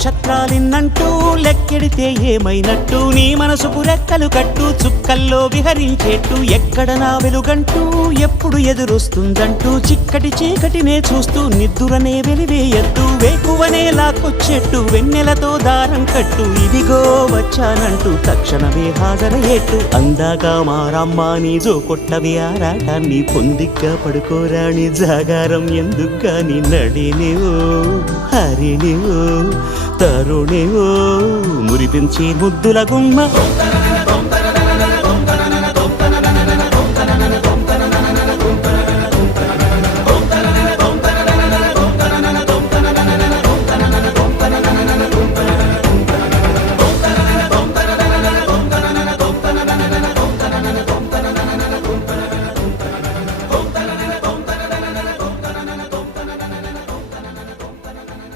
నక్షత్రాలిన్నంటూ లెక్కెడితే ఏమైనట్టు నీ మనసుకు రెక్కలు కట్టు చుక్కల్లో విహరించేట్టు ఎక్కడ నా వెలుగంటూ ఎప్పుడు ఎదురొస్తుందంటూ చిక్కటి చీకటినే చూస్తూ నిద్దురనే వెలివేయద్దు వేకువనే లాక్కొచ్చేట్టు వెన్నెలతో దారం కట్టు ఇదిగో వచ్చానంటూ తక్షణమే హాజరయ్యేట్టు అందాక మారమ్మ నీ జో కొట్టవి ఆరాటాన్ని పొందిగ్గా పడుకోరాని జాగారం ఎందుకు గాని నడినివో హరినివో తరుణివో మురిపించి ముద్దుల గుమ్మ